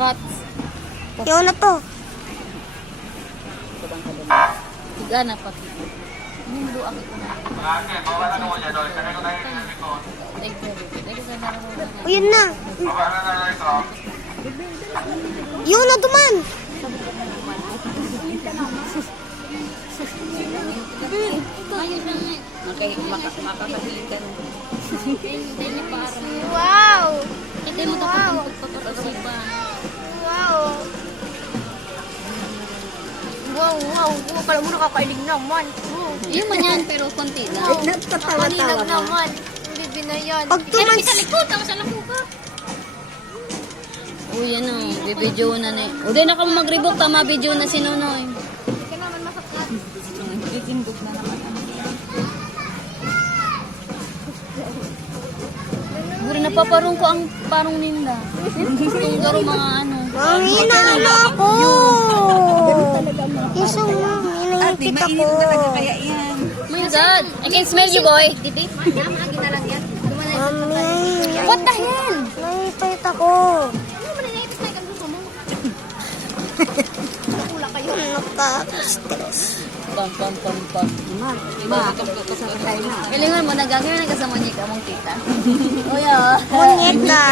Cats. Yung na to. Tiga na pati. Mundo ako ko na. O, yun na. Yun na duman. Okay, makakabiling ka nun. Hindi parang. Wow. Hindi mo dapat pagpapasipan. Wow. Wow, wow. Kala mo nakakailig naman. Yun man yan, pero konti lang. Nakakailig naman. Bibi na yan. Pag Pero may sa likod, tama sa lako ka. Oh, yan o. Bibidyo na na. O, di na ka mag-rebook. Tama, video na si Nonoy. Hindi ka naman masakit. Bibindog na naman. Buri, napaparong ko ang parong ninda. Itong garo mga ano. Mangina na ako. Isang hinahigit ako. My God! I can smell you, boy. Mami. What the hell? Nahihipit ako. Nakaka-stress. Pam. Galingan mo, nagagawin na kasama niya ka mong tita. Munyeta.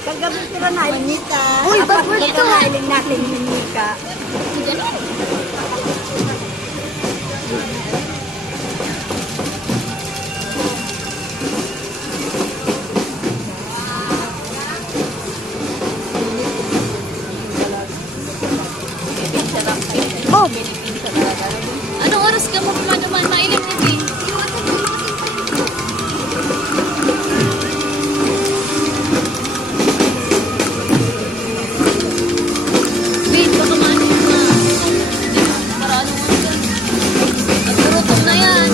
Kagabi sila na Nika. Uy, ba't mo Ito nailing natin ni Nika. Oh, Anong oras ka mo pumaduman? Mailim ni Bing. Bing, baka maano ka. Para ano mo ka. Nagpurutom na yan.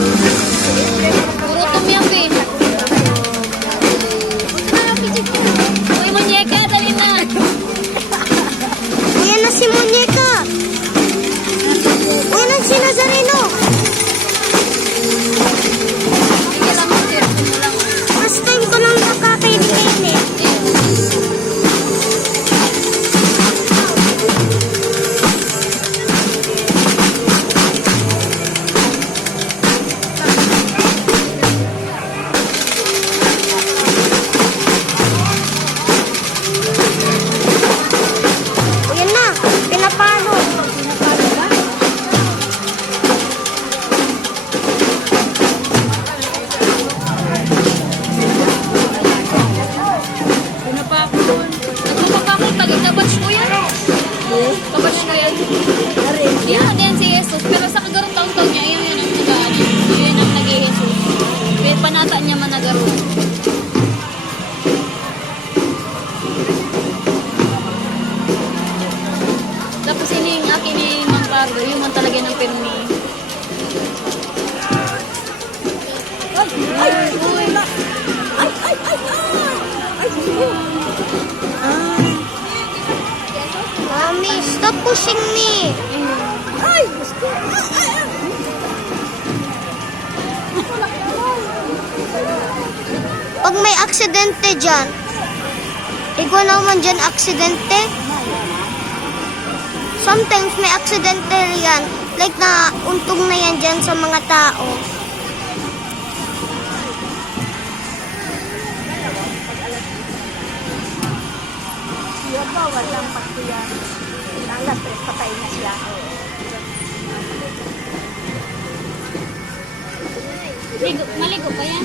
Purutom yan, Bing. Uy, Munyeka, dali na. ayan na si Munyeka. Uy, na si Nazareno. Sige lang, sir. Sige lang. First time ko lang nakakailig-ilig. O, yan na. Pinapalo. Pinapakon. Nagpapakon, taga-kabatch ko yan. Kabatch ko yan. Yan, yan si Jesus. Pero sa kagarong taon-taon niya, yan ang nag-ano. Yan ang nag-Jesus. Pero panata niya man nagaro. Tapos ini yung akin ni Mang Carlo, yung man talaga ng permi. Mommy, stop pushing me. Pag may aksidente dyan, ikaw naman dyan aksidente. Sometimes may aksidente yan. Like na untog na yan dyan sa mga tao. Siya ba? Walang pagkuya. Alas 3, patay na siya. Maligo pa yan.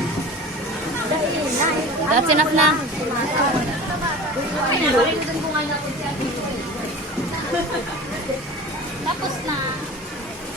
That's enough na. Tapos na.